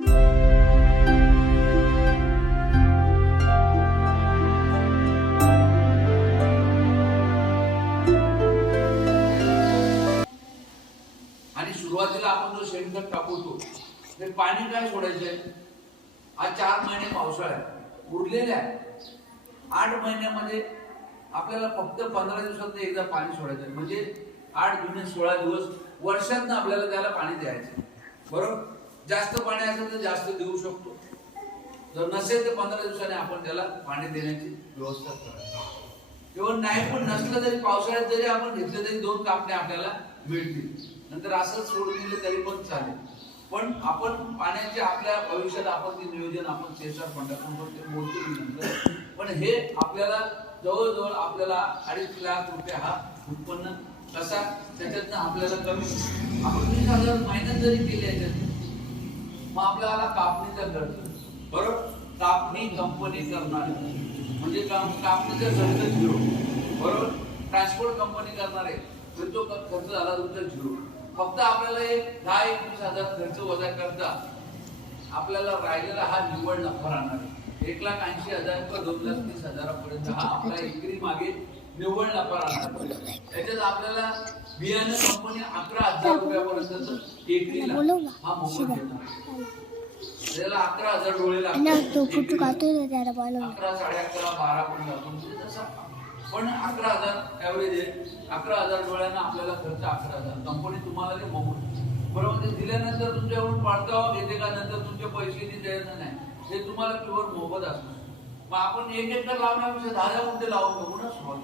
आणि सुरुवातीला आपण जो शेणखत टाकवतो ते पाणी काय सोडायचंय? आज 4 महिने पावसाळा आहे, उरलेले आहे 8 महिन्यामध्ये आपल्याला फक्त 15 दिवसात एकदा पाणी सोडायचं. म्हणजे 8 जुने 16 दिवस वर्षातनं आपल्याला त्याला पाणी द्यायचं. बरोबर? जास्त पाणी असेल तर जास्त देऊ शकतो, जर नसेल तर 15 दिवसाने आपण त्याला पाणी देण्याची व्यवस्था करायची. किंवा नाही पण नसलं तरी पावसाळ्यात जरी आपण घेतलं तरी 2 कापणे आपल्याला मिळतील. नंतर असं सोडून दिलं तरी पण चालेल. पण आपण पाण्याचे आपल्या भविष्यात आपण ते नियोजन आपण CSR फंडातून बोलतो नंतर. पण हे आपल्याला जवळजवळ आपल्याला 2.5 लाख रुपये हा उत्पन्न कसा त्याच्यातनं आपल्याला कमी आपण 20,000 मेहनत जरी केली याच्यात मग आपल्याला कापणीचा खर्च. बरोबर? कापणी कंपनी करणार म्हणजे कापणीचा खर्च 0. बरोबर? ट्रान्सपोर्ट कंपनी करणार आहे तर तो खर्च झाला तुमचा 0. फक्त आपल्याला एक 10-21,000 खर्च वजा करता आपल्याला राहिलेला हा निव्वळ नफा राहणार आहे. 1,80,000 किंवा 2,30,000 पर्यंत हा आपला एकरी मागे निव्वळ नफा राहणार. याच्यात आपल्याला बियाणं कंपनी 11,000 रुपयापर्यंत एकरीला हा मोफत देणार. त्याला 11,000 डोळे लागतात. 11, 11.5, 12 पण जातो. पण 11,000 ऍव्हरेज आहे. 11,000 डोळ्यांना आपल्याला खर्च 11,000 कंपनी तुम्हाला ते मोफत. बरोबर? ते दिल्यानंतर तुमच्याकडून पडतावा घेते का नंतर तुमचे पैसे द्यायचं नाही, हे तुम्हाला प्युअर मोफत असणार. मग आपण 1 एकर लावण्यापेक्षा 10 गुंठे लावून बघू ना सुरुवात.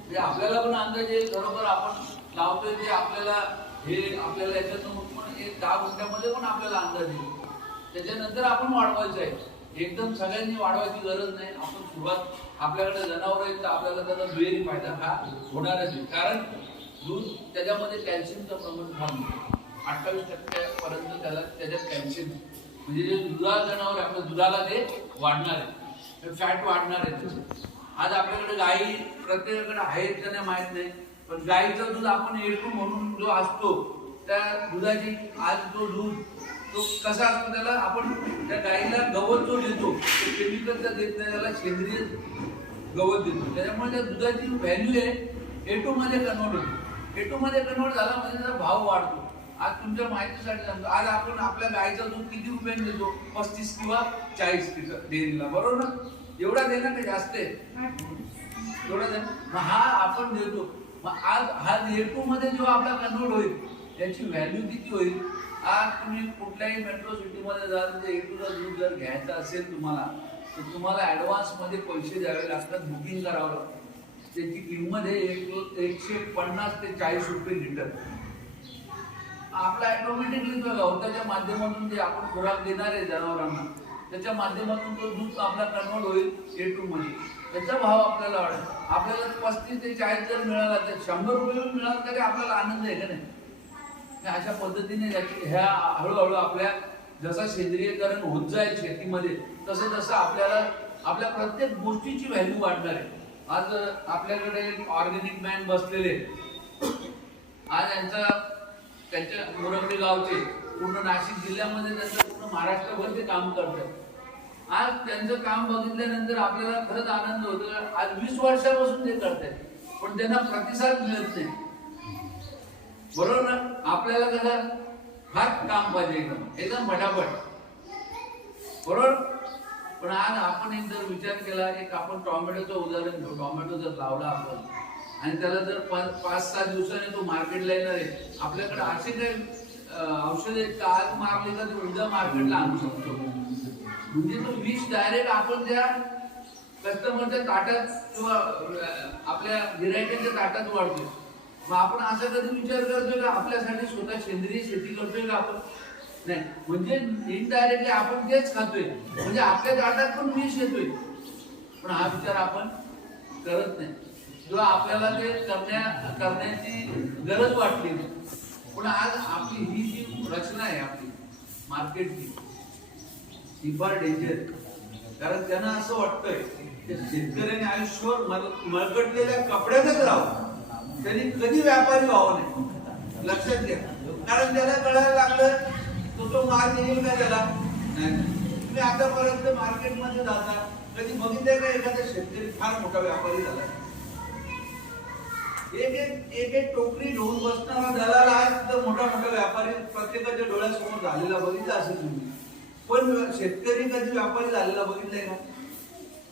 म्हणजे आपल्याला पण अंदाज येईल बरोबर आपण लावतोय ते आपल्याला हे आपल्याला याच्यातून पण 10 गुंठ्यामध्ये पण आपल्याला अंदाज येईल. त्याच्यानंतर आपण वाढवायचं आहे. एकदम सगळ्यांनी वाढवायची गरज नाही. आपण सुरुवात आपल्याकडे जनावर आहेत तर आपल्याला त्याचा दुहेरी फायदा हा होणारच आहे. कारण दूध त्याच्यामध्ये कॅल्शियमचं प्रमाण फार 28% पर्यंत त्याच्यात कॅल्शियम म्हणजे जे दुधाळ जनावर आहे आपल्या दुधाला ते वाढणार आहे, फॅट वाढणार आहे. आज आपल्याकडे गाई प्रत्येकाकडे आहेत का नाही माहित नाही, पण गाईचं दूध आपण A2 म्हणून जो असतो त्या दुधाची आज तो दूध तो कसा असतो त्याला आपण त्या गाईला गवत जो देतो ते केमिकलचा देत नाही, त्याला सेंद्रिय गवत देतो. त्याच्यामुळे त्या दुधाची व्हॅल्यू आहे A2 मध्ये कन्वर्ट होते. A2 मध्ये कन्वर्ट झाला म्हणजे त्याचा भाव वाढतो. आज तुमच्या माहितीसाठी सांगतो, आज आपण आपल्या गाईचं दूध किती रुपयाने देतो? 35 किंवा 40 लिटर डेअरीला. बरोबर ना? एवढा देणार नाही, जास्त आहे एवढा देणार. मग हा आपण देतो. मग आज हा A2 मध्ये जेव्हा आपला कन्वर्ट होईल त्याची व्हॅल्यू किती होईल? आज तुम्ही कुठल्याही मेट्रो सिटीमध्ये जाल म्हणजे A2चं दूध जर घ्यायचं असेल तुम्हाला तर तुम्हाला ऍडव्हान्स मध्ये पैसे द्यावे लागतात, बुकिंग करावं लागतं. त्याची किंमत आहे 150 ते 40 रुपये लिटर. आपला ऑटोमॅटिकली तो गवताच्या माध्यमातून जे आपण खुराक देणार आहे जनावरांना त्याच्या माध्यमातून तो दूध आपला कन्वर्ट होईल A2 मध्ये. त्याचा भाव आपल्याला वाढेल. आपल्याला 35 ते 40 जर मिळाला तर 100 रुपये मिळाला तरी आपल्याला आनंद आहे का नाही? अशा पद्धतीने ह्या हळूहळू आपल्या जसं सेंद्रियकरण होत जाईल शेतीमध्ये तसं तसं आपल्याला आपल्या प्रत्येक गोष्टीची व्हॅल्यू वाढणार आहे. आज आपल्याकडे ऑर्गॅनिक मॅन बसलेले आज त्यांच्या मोरंबी गावचे पूर्ण नाशिक जिल्ह्यामध्ये त्यांचं पूर्ण महाराष्ट्रभर ते काम करतात. आज त्यांचं काम बघितल्यानंतर आपल्याला खरंच आनंद होतो. आज 20 वर्षापासून ते करतात पण त्यांना प्रतिसाद मिळत नाही. बरोबर ना? आपल्याला कसं फार काम पाहिजे एकदम फटाफट. बरोबर? पण आज आपण एक जर विचार केला एक आपण टोमॅटोचं उदाहरण घेऊ. टोमॅटो जर लावला आपण आणि त्याला जर 5-6 दिवसाने तो मार्केटला येणार आहे, आपल्याकडे असे काही औषध आहेत आज मारले का ते उद्या मार्केटला आणू शकतो. म्हणजे तो विष डायरेक्ट आपण त्या कस्टमरच्या ताटात किंवा आपल्या गिरायकांच्या ताटात वाढतो. मग आपण असा कधी विचार करतोय का आपल्यासाठी स्वतः सेंद्रिय शेती करतोय का आपण? नाही. म्हणजे इनडायरेक्टली आपण तेच खातोय म्हणजे आपल्या ताटात पण विष येतोय. पण हा विचार आपण करत नाही किंवा आपल्याला ते करण्याची गरज वाटली नाही. पण आज आपली ही जी रचना आहे आपली मार्केटची ही फार डेंजर. कारण त्यांना असं वाटतंय की शेतकऱ्याने आयुष्यभर मळकटलेल्या कपड्यातच राहावं, त्यांनी कधी व्यापारी व्हावं नाही. लक्षात घ्या. कारण त्याला कळायला लागलं तो माल येईल का त्याला नाही. तुम्ही आतापर्यंत मार्केटमध्ये जाता, कधी बघितलंय का एखादा शेतकरी फार मोठा व्यापारी झाला? एक एक टोकरी घेऊन बसणारा दलाल आज तर मोठा मोठा व्यापारी प्रत्येकाच्या डोळ्यासमोर झालेला बघितला असेल तुम्ही. पण शेतकरी कधी व्यापारी झालेला बघितलाय का?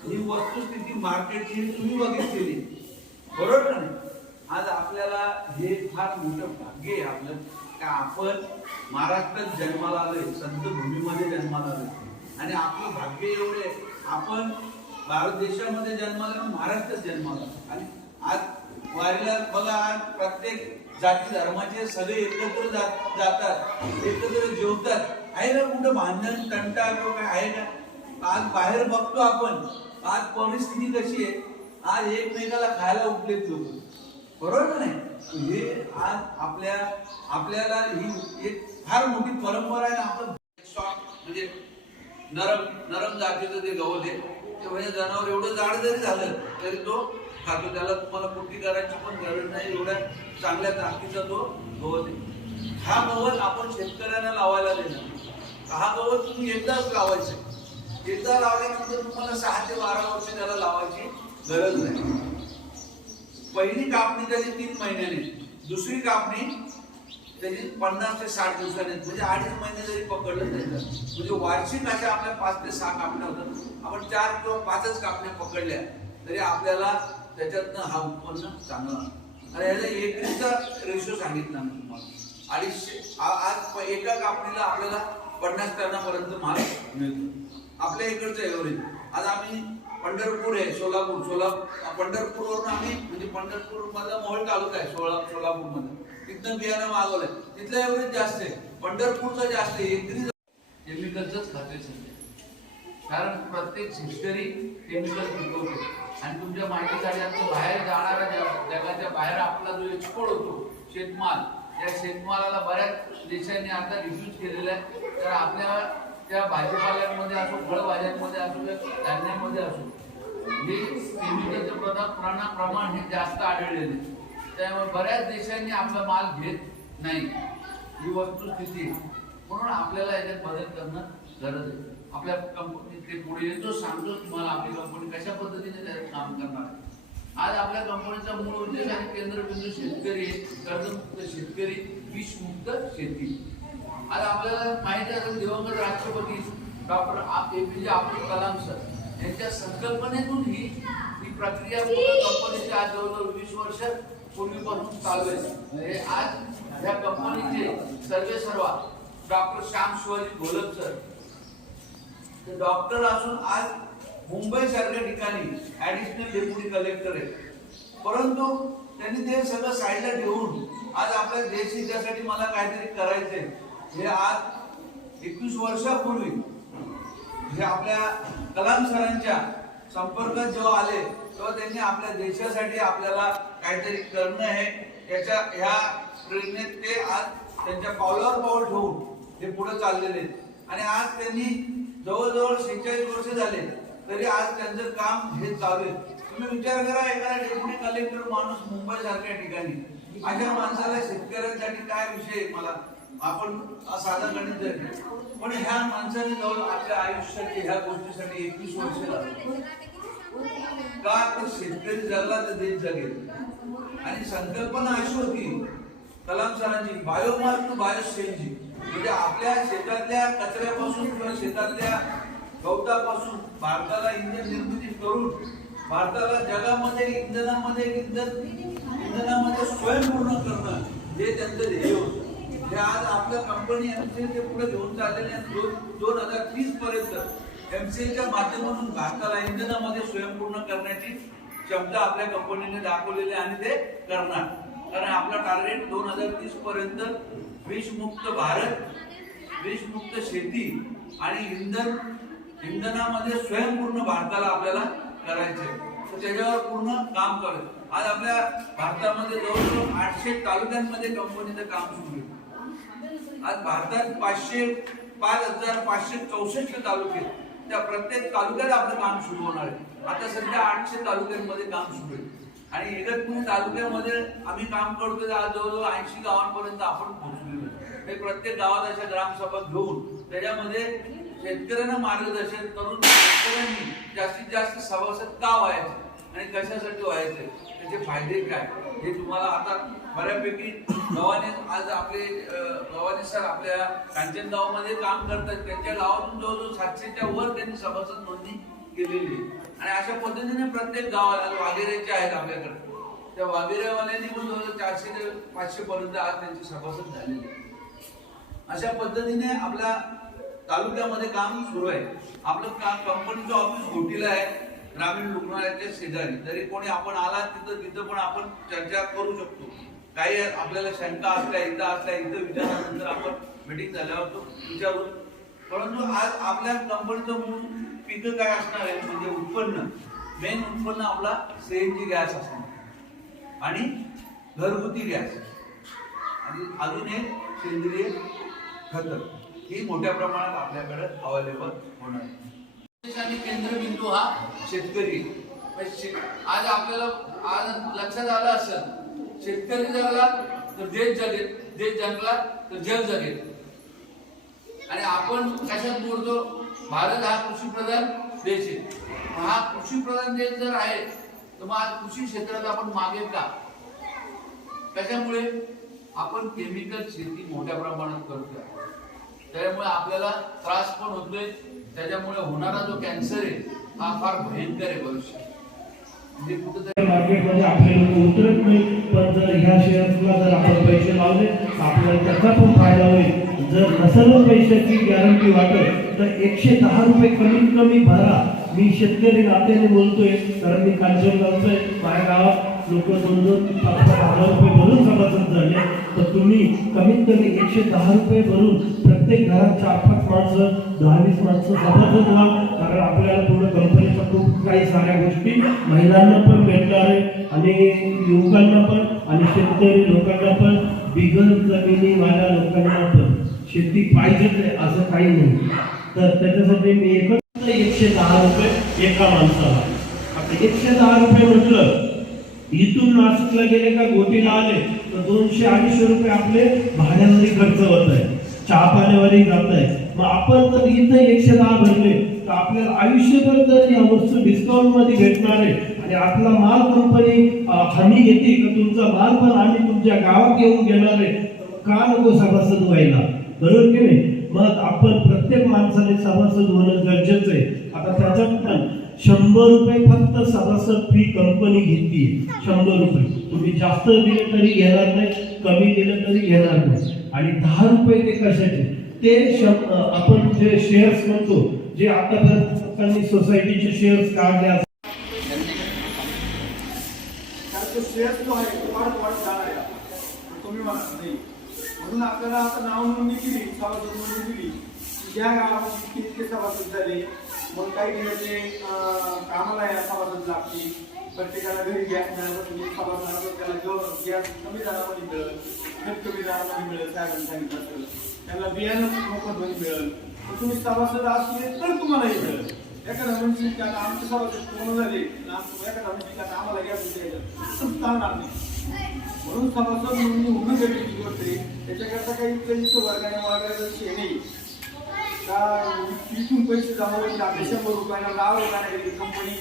ही वस्तुस्थिती मार्केटची तुम्ही बघितलेली, बरोबर नाही? आज आपल्याला हे फार मोठं भाग्य आहे आपलं का आपण महाराष्ट्रात जन्माला आलोय, संत भूमीमध्ये जन्माला आलोय. आणि आपलं भाग्य एवढे आपण भारत देशामध्ये जन्माला, महाराष्ट्रात जन्माला. आणि आज वारीला बघा, आज प्रत्येक जाती धर्माचे सगळे एकत्र जातात, एकत्र जेवतात. आहे ना कुठं भांडण तंटा किंवा काय आहे का? आज बाहेर बघतो आपण, आज परिस्थिती कशी आहे, आज एकमेकाला खायला उठलेत लोक, बरोबर नाही? हे आज आपल्याला ही एक फार मोठी परंपरा आहे ना. आपण म्हणजे नरम जातीचं ते गवत आहे, ते म्हणजे जनावर एवढं जाड जरी झालं तरी तो खातो, त्याला तुम्हाला कुट्टी करायची पण गरज नाही, एवढ्या चांगल्या ताकदीचा तो गवत आहे. हा गवत आपण शेतकऱ्यांना लावायला देणार. हा गवत तुम्ही एकदाच लावायचं, एकदा लावल्यानंतर तुम्हाला 6 ते 12 वर्ष त्याला लावायची गरज नाही. पहिली कापणी त्याची 3 महिन्याने, दुसरी कापणी त्याची 50 ते 60 दिवसांनी, म्हणजे 2.5 महिने जरी पकडलं त्याचं, म्हणजे वार्षिक अशा आपल्या 5 ते 6 कापण्या होतात. आपण 4 किंवा 5च कापण्या पकडल्या तरी आपल्याला त्याच्यातनं हा उत्पन्न चांगला. आणि याचा एकरीचा रेशो सांगितला मी तुम्हाला, 250. आज एका कापणीला आपल्याला 50 टनापर्यंत माल मिळतो. आपल्या इकडचं एव्हरेज. आज आम्ही पंढरपूर आहे, सोलापूर पंढरपूरवरून आम्ही, म्हणजे पंढरपूर मधला मोहोळ तालुका आहे सोलापूर मध्ये, तिथनं बियाणं मागवलंय. तिथलं एव्हरेज जास्त आहे, पंढरपूरचं जास्त आहे. एकरी केमिकलच खाते सध्या, कारण प्रत्येक शेतकरी केमिकल पिकवतो. आणि तुमच्या माहितीसाठी आता बाहेर जाणारा जगाच्या बाहेर आपला जो एक्सपोर्ट होतो शेतमाल, त्या शेतमालाला बऱ्याच देशांनी आता रिफ्यूज केलेला आहे. तर आपल्या त्या भाजीपाल्यांमध्ये असो, फळभाज्यांमध्ये असो, धान्यामध्ये असो, हे केमिकलचं प्रमाण हे जास्त आढळलेले. त्यामुळे बऱ्याच देशांनी आपला माल घेत नाही, ही वस्तुस्थिती. म्हणून आपल्याला याच्यात बदल करणं गरज आहे. आपल्या कंपनी ते पुढे येतो, सांगतो तुम्हाला आपली कंपनी कशा पद्धतीने त्याच्यात काम करणार आहे. आज आपल्या कंपनीचा मूळ उद्देश आणि केंद्रबिंदू शेतकरी, कर्जमुक्त शेतकरी, विषमुक्त शेती. आज आपल्याला माहिती आहे, दिवंगत राष्ट्रपती doctor APJ Abdul Kalam sir यांच्या संकल्पनेतून ही प्रक्रिया कंपनीची आज जवळजवळ 20 वर्ष पूर्वीपासून चालू आहे. आज ह्या कंपनीचे सर्वेसर्वा डॉक्टर श्याम शिवाजी घोलप सर, ते डॉक्टर असून आज मुंबई सारख्या ठिकाणी ऍडिशनल डेप्युटी कलेक्टर आहे. परंतु त्यांनी ते सगळं साईडला ठेवून आज आपल्या देश हितासाठी मला काहीतरी करायचंय. हे आज 21 वर्षापूर्वी हे आपल्या कलाम सरांच्या संपर्कात जेव्हा आले, तेव्हा त्यांनी आपल्या देशासाठी आपल्याला काहीतरी करणं आहे ह्या प्रेरणेत ते आज त्यांच्या पावलावर पाऊल ठेवून हे पुढे चाललेले आहेत. आणि आज त्यांनी जवळजवळ 46 वर्ष झाले तरी आज त्यांचं काम हे चालू आहे. तुम्ही विचार करा, एखादा डेप्युटी कलेक्टर माणूस मुंबई सारख्या ठिकाणी, अशा माणसाला शेतकऱ्यांसाठी काय विषय मला आपण साधा गणित आहे. पण ह्या माणसाने जवळ आपल्या आयुष्यासाठी ह्या गोष्टीसाठी 21 वर्ष लागली. का तर शेतकरी जगला तर देश जगेल. आणि संकल्पना अशी होती कलाम सरांची, बायोमास टू बायोसेनची, म्हणजे आपल्या शेतातल्या कचऱ्यापासून किंवा शेतातल्या गवतापासून भारताला इंधन निर्मिती करून भारताला जगामध्ये इंधनामध्ये स्वयंपूर्ण करणं हे त्यांचं ध्येय होतं. हे आज आपल्या कंपनी एमसीएल पुढे घेऊन चाललेले आहेत. 2030 पर्यंत एमसीएलच्या माध्यमातून भारताला इंधनामध्ये स्वयंपूर्ण करण्याची क्षमता आपल्या कंपनीने दाखवलेली आणि ते करणार. कारण आपला टार्गेट 2030 पर्यंत विषमुक्त भारत, विषमुक्त शेती आणि इंधनामध्ये स्वयंपूर्ण भारताला आपल्याला करायचंय. तर त्याच्यावर पूर्ण काम करायचं. आज आपल्या भारतामध्ये जवळजवळ 800 तालुक्यांमध्ये कंपनीचं काम सुरू आहे. आज भारतात 5,564 तालुके, त्या प्रत्येक तालुक्यात आपलं काम सुरू होणार आहे. आता सध्या 800 तालुक्यांमध्ये काम सुरू आहे. आणि इगतपुरी तालुक्यामध्ये आम्ही काम करतोय. आज जवळजवळ 80 गावांपर्यंत आपण पोहोचलेलो आहे. प्रत्येक गावात अशा ग्रामसभा घेऊन त्याच्यामध्ये शेतकऱ्यांना मार्गदर्शन करून शेतकऱ्यांनी जास्तीत जास्त सभासद का व्हायचे आणि कशासाठी व्हायचे, त्याचे फायदे काय हे तुम्हाला आता बऱ्यापैकी गव्हाणे आज आपले गव्हाणे सर आपल्या कांचनगावमध्ये काम करतात. त्यांच्या गावातून जवळजवळ 700च्या वर त्यांनी सभासद नोंदणी केलेली आहे. आणि अशा पद्धतीने प्रत्येक गावाला वाघेरेचे आहेत आपल्याकडे, त्या वाघेरेवाल्यांनी पण जवळजवळ 400 ते 500 पर्यंत आज त्यांचे सभासद झालेले. अशा पद्धतीने आपल्या तालुक्यामध्ये काम सुरू आहे. आपलं कंपनीचं ऑफिस घोटीला आहे, ग्रामीण रुग्णालयाच्या शेजारी. जरी कोणी आपण आला तिथं पण आपण चर्चा करू शकतो. काही आपल्याला शंका असल्या इथं विचारल्यानंतर आपण मीटिंग झाल्यावर तो विचारू. परंतु आज आपल्या कंपनीचं मूळ पीक काय असणार आहे म्हणजे उत्पन्न, मेन उत्पन्न आपला सीएनजी गॅस असणार आणि घरगुती गॅस आणि अजून एक सेंद्रिय खतं ही मोठ्या प्रमाणात आपल्याकडे अवेलेबल होणार आहे. आणि केंद्रबिंदू हा शेतकरी. आज आपल्याला आज लक्षात आलं असेल, शेतकरी जगला तर देश जगेल, देश जगला तर जग जगेल. आणि आपण कशात बोलतो, भारत हा कृषीप्रधान देश आहे. हा कृषीप्रधान देश जर आहे तर मग आज कृषी क्षेत्रात आपण मागे का? त्याच्यामुळे आपण केमिकल शेती मोठ्या प्रमाणात करतोय, त्यामुळे आपल्याला त्रास पण होतोय. त्याच्यामुळे होणारा जो कॅन्सर आहे हा फार भयंकर आहे भविष्यात. म्हणजे कुठेतरी मार्केटमध्ये आपले लोक उतरत नाही, पण जर ह्या शेअर्सला जर आपण पैसे लावले तर आपल्याला त्याचा पण फायदा होईल. जर नसेल पैशाची गॅरंटी वाटत तर 110 रुपये कमीत कमी भरा. मी शेतकरी नात्याने बोलतोय, कारण मी कांचनगावचं आहे. माझ्या गावात लोक 2,000-5,000 रुपये भरून सभासद झाले. तर तुम्ही कमीत कमी 110 रुपये भरून प्रत्येक घरात 4-5 माणसं, 10-20 माणसं सभासद व्हा. कारण आपल्याला पूर्ण कंपनीच्या खूप काही साऱ्या गोष्टी महिलांना पण भेटणार आहे आणि युवकांना पण आणि शेतकरी लोकांना पण, बिगर जमिनीवाल्या लोकांना पण शेती पाहिजेच आहे असं काही नाही. तर त्याच्यासाठी मी 110 रुपये एका माणसाला. आता 110 रुपये म्हटलं, इथून नाशिकला गेले का गोटीला आले तर 200-250 रुपये आपले भाड्यावरही खर्च होत आहे, चहा पाण्यावरही जात आहे. मग आपण जर इथं 110 भरले तर आपल्याला आयुष्यभर जर या वस्तू डिस्काउंट मध्ये भेटणार आहे आणि आपला माल कंपनी हमी घेते की तुमचा माल पण आम्ही तुमच्या गावात येऊन घेणार आहे, का नको सभासद व्हायला, बरोबर की नाही? मग आपण प्रत्येक माणसाने सभासद होणं गरजेचं आहे. आता त्याच्यात पण 100 रुपये फक्त सभासद फी कंपनी घेते, 100 रुपये. तुम्ही जास्त दिले तरी घेणार नाही, कमी दिलं तरी घेणार नाही. आणि 10 रुपये ते कशाचे, ते आपण जे शेअर्स म्हणतो, जे आतापर्यंत सोसायटीचे शेअर्स काढले असतात, शेअर्स जो आहे तो वाढत जाणार आहे, कमी होणार नाही. म्हणून आपल्याला आता नाव नोंदणी केली, सभासद नोंदणी दिली, ज्या गावामध्ये इतके सभासद झाले. मग काही ठिकाणी कामाला या सभासद लागतील, प्रत्येकाला घरी गॅस मिळाला, सभासद त्याला गॅस कमी दरामध्ये मिळेल, खत कमी दरामध्ये मिळेल, साहेबांनी सांगितलं असेल, त्याला बियाणं मोफतमध्ये मिळेल. तुम्ही सभासद असले तर तुम्हाला हे मिळेल. एखादा म्हणजे की आता आमचे सभासद पूर्ण झाले, एखादा म्हणजे की आता आम्हाला गॅस द्यायचं चालणार नाही. म्हणून सभासद नोंदणी होणं गरजेची गोष्ट आहे. त्याच्याकरता काही इथं वर्गाने वगैरे नाही का इथून पैसे जमा होईल, आपले 100 रुपयाला 10 रुपयाला गेली कंपनी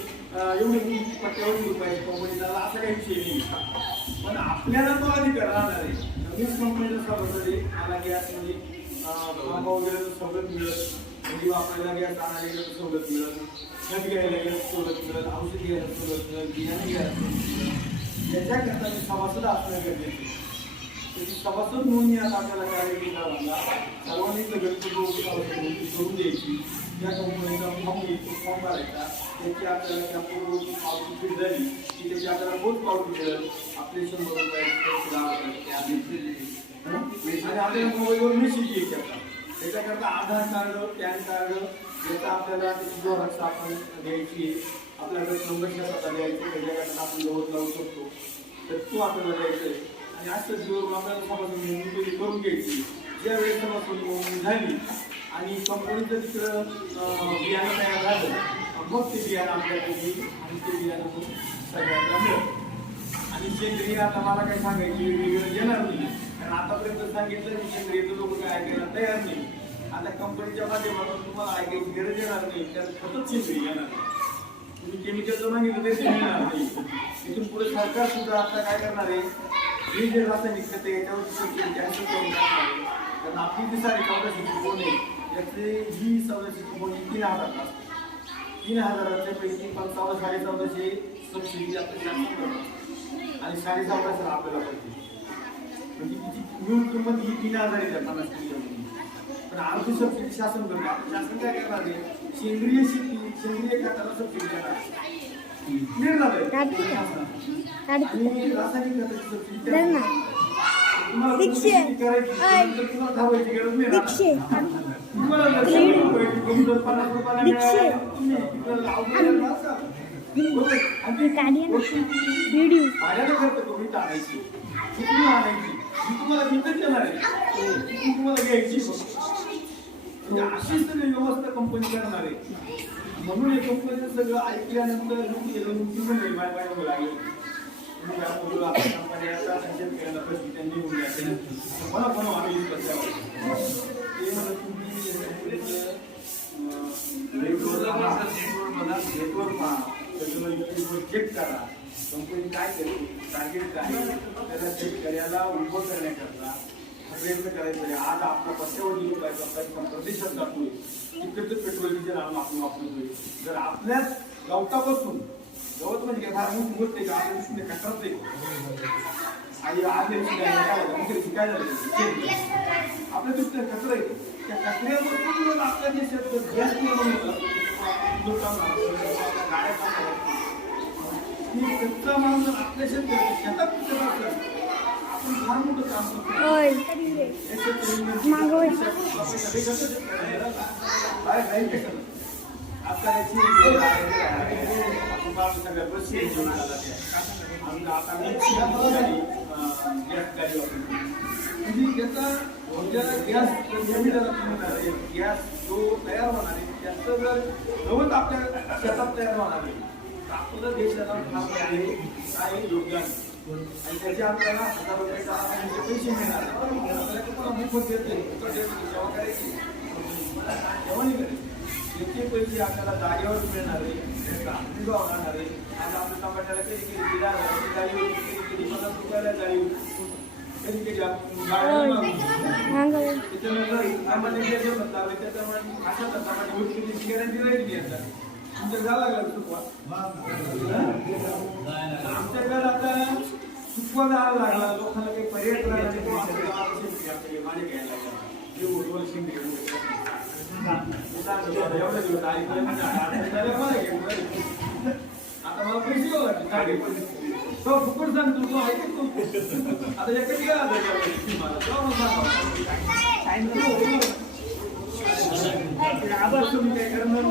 एवढी पट्ट्यावरती रुपयाची कंपनी झाला, असं काही विषय नाही. पण आपल्याला तो अधिकार राहणार आहे. नवीन कंपनीचा सभासद आहे, मला गॅस म्हणजे कामा वगैरे सवलत मिळत, म्हणजे आपल्याला गॅस आणायला गेलं तर सवलत मिळत, खत घ्यायला गेलं सवलत मिळत, औषध घ्यायला सवलत मिळत, बियाणे घ्यायला सवलत मिळत. याच्याकरता मी सभासद असणं गरजेचं आहे. त्याची सभासद नोंदणी आता आपल्याला करायची सर्वांनी करून द्यायची. ज्या कंपनीचा फॉर्म येईल तो फॉर्म भरायचा, त्याची आपल्याला त्या पूर्वची पावती फिट झाली की त्याची आपल्याला पोच पावती मिळेल. आपले 100 रुपये आणि आपल्याला मोबाईलवर मेसेज येईल. त्याच्याकरता आधार कार्ड, पॅन कार्ड याचा आपल्याला त्याची झेरॉक्स आपण द्यायची, आपल्याकडे संघर्ष स्वतः द्यायची, त्याच्याकरता आपण गवत लावू शकतो, तर तो आपल्याला द्यायचं आहे. आणि असंच दिवस आपल्याला सभासद नोंदणी करून घ्यायची. ज्या वेळेस सभासद नोंदणी झाली आणि कंपनीचं तिकडं बियाणं तयार झालं, मग ते बियाणं आपल्याकडे येईल आणि ते बियाणं पण सगळ्यांना मिळेल. आणि सेंद्रिय आता मला काही सांगायची वेगवेगळं येणार नाही, कारण आतापर्यंत सांगितलं की सेंद्रियचं लोक काय ऐकायला तयार नाही. आता कंपनीच्या माध्यमातून तुम्हाला ऐकायची गरज येणार नाही, त्यात खतच सेंद्रिय येणार नाही. तुम्ही केमिकलचं मागितलं तरी ते मिळणार नाही. इथून पुढे सरकार सुद्धा आता काय करणार आहे, ही जे रासायनिक खते याच्यावरची सबसिडी कॅन्सल करून टाकणार आहे. कारण आपली जी सारी 1400ची बोन आहे, यातली ही 1400ची बोन 3000 असते. 3000च्या पैकी 1400 1450 सबसिडी आपल्याला आणि 1450 आपल्याला पडते. म्हणजे तिची मिळून किंमत ही 3000 आहे त्या 50 किलोची. पण अर्धी सबसिडी शासन करणार. शासन काय करणार आहे, सेंद्रिय शेती सेंद्रिय खताला सबसिडी देणार मिळणार आहे. आणि रासायनिक खताची सबसिडी तुम्हाला कोणती शेती करायची तर तुम्हाला थांबायची गरज नाही राहणार. तुम्हाला जर 100 रुपयाची कमी जर 50 रुपयाला मिळाली तुम्ही तिकडे लावून द्याल. भाड्याला खर्च कमी टाकायची कुठून आणायची ही तुम्हाला विकत येणार आहे, ती तुम्हाला घ्यायची. म्हणजे अशीच सगळी व्यवस्था कंपनी करणार आहे. म्हणून हे कंपनीचं सगळं ऐकल्यानंतर लागेल लागेल कंपन्या शेतकऱ्यांना प्रश्न त्यांनी होऊन जाते मला पण आम्ही ते म्हणत तुम्ही नेटवर्क पहा, चेक करा कंपनी काय करते, टार्गेट काय, त्याला शेतकऱ्याला उभं करण्याकरता प्रयत्न करायचा आहे. आज आपला पत्त्यावरील प्रदेशात जातोय तिकडचं पेट्रोल डिझेल आणून आपण वापरतोय. जर आपल्याच गवतापासून गवत म्हणजे काय धार्मिक गोष्ट आहे का आपल्या दृष्टीने कचराच आहे आणि काय झालं आपल्या दृष्टीने कचरा आहे. त्या कचऱ्यापासून आपल्या देशात गॅस निर्माण कच्चा माल जर आपल्या शेतात आपण फार मोठं काम करतो. गॅस जो तयार होणार आहे त्याचं जर गवत आपल्या शेतात तयार होणार आहे तर आपलं देशाला काय योगदान आणि त्याच्या आपल्याला 1000 रुपये पैसे मिळणार. आपल्याला मोफत देते सेवा करायची सेवा नाही करायची. त्याचे पैसे आपल्याला जागेवर मिळणार आहे, आपली होणार आहे. आता आपल्या टमाट्याला कधी कधी दिला जाळी कधी 50 रुपयाला जाळी कधी कधी त्याच्यानंतर टमाटे त्याच्यामुळे अशा टमाटे गोष्टी गॅरंटी राहिली तुमच्या झाला का चुकवा आमच्याकडे आता चुकवा जायला लागला लोकांना काही पर्याय माझे घ्यायला आता मला पैसे फुकट सांगतो तो ऐकतो आता याकडे गेला आभार तुम्ही काय करणार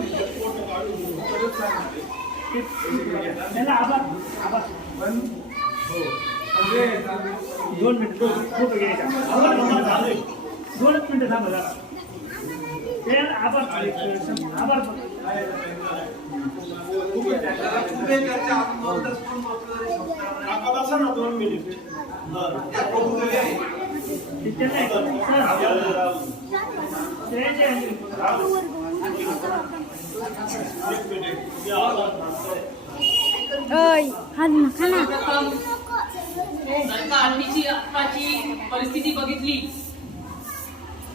पण 2 मिनिटं फोटो घ्यायचा 2 मिनिटं थांबा आभार आता 2 मिनिट आत्ताची परिस्थिती बघितली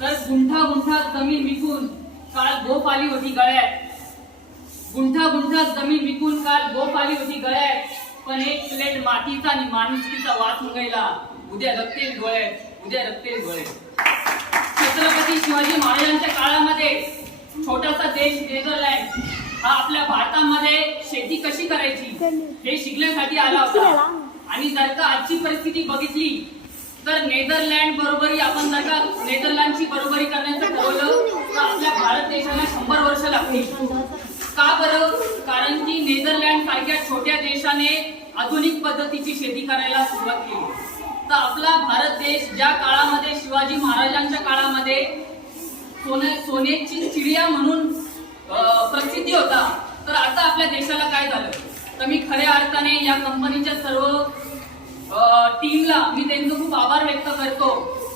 तर गुंठा जमीन विकून काल गोफ आली होती गळ्यात. गुंठा जमीन विकून काल गोफ आली होती गळ्यात. पण एक प्लेट मातीचा आणि माणुसकीचा वास उगयला. उद्या रक्तेल डोळ्यात, उद्या रक्तेल डोळ्यात. छत्रपती शिवाजी महाराजांच्या काळामध्ये छोटासा देश नेदरलँड हा आपल्या भारतामध्ये शेती कशी करायची हे शिकण्यासाठी आला होता. आणि जर का आजची परिस्थिती बघितली तर नेदरलँड बरोबरी आपण जर का नेदरलँडची बरोबरी करण्याचं ठरवलं तर आपल्या भारत देशाला 100 वर्ष लागतील. का बरं? कारण की नेदरलँड सारख्या छोट्या देशाने आधुनिक पद्धतीची शेती करायला सुरुवात केली. तर आपला भारत देश ज्या काळामध्ये शिवाजी महाराजांच्या काळामध्ये सोन्याची चिडिया म्हणून प्रसिद्धी होता तर आता आपल्या देशाला काय झालं तर मी खऱ्या अर्थाने या कंपनीच्या सर्व टीमला मी त्यांचं खूप आभार व्यक्त करतो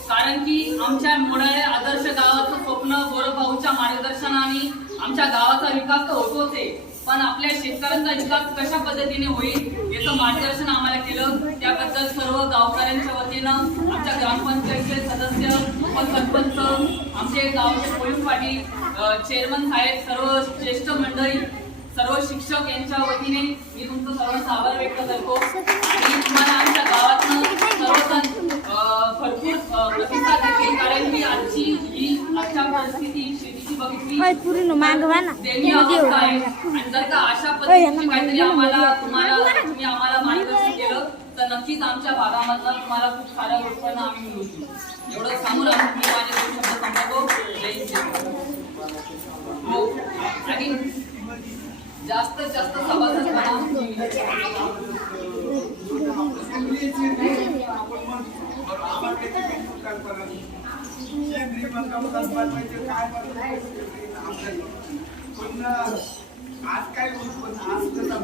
कारण की आमच्या मोडाळे आदर्श गावाचं स्वप्न गोरभाऊच्या मार्गदर्शनाने आमच्या गावाचा विकास तर होतोच आहे, पण आपल्या शेतकऱ्यांचा विकास कशा पद्धतीने होईल याचं मार्गदर्शन आम्हाला केलं. त्याबद्दल सर्व गावकऱ्यांच्या वतीनं आमच्या ग्रामपंचायतचे सदस्य, उपसरपंच, आमचे गावचे पोलीस पाटील, चेअरमन साहेब, सर्व ज्येष्ठ मंडळी, सर्व शिक्षक यांच्या वतीने मी तुमचं सर्वांचा आभार व्यक्त करतो आणि तुम्हाला आमच्या गावातनं सर्वजण भरपूर प्रतिसाद देतील, कारण की आजच्या परिस्थिती शेतीची बघितली दयनीय अवस्था आहे आणि जर का अशा पद्धतीने काहीतरी तुम्ही आम्हाला मार्गदर्शन केलं तर नक्कीच आमच्या भागामधनं तुम्हाला खूप साऱ्या गोष्टींना आम्ही मिळू शकतो. एवढं सांगून मी माझे दोन शब्द संपवतो. जय हिंद. हो आणि जास्तीत जास्त सभासद आज काय पण आज कसं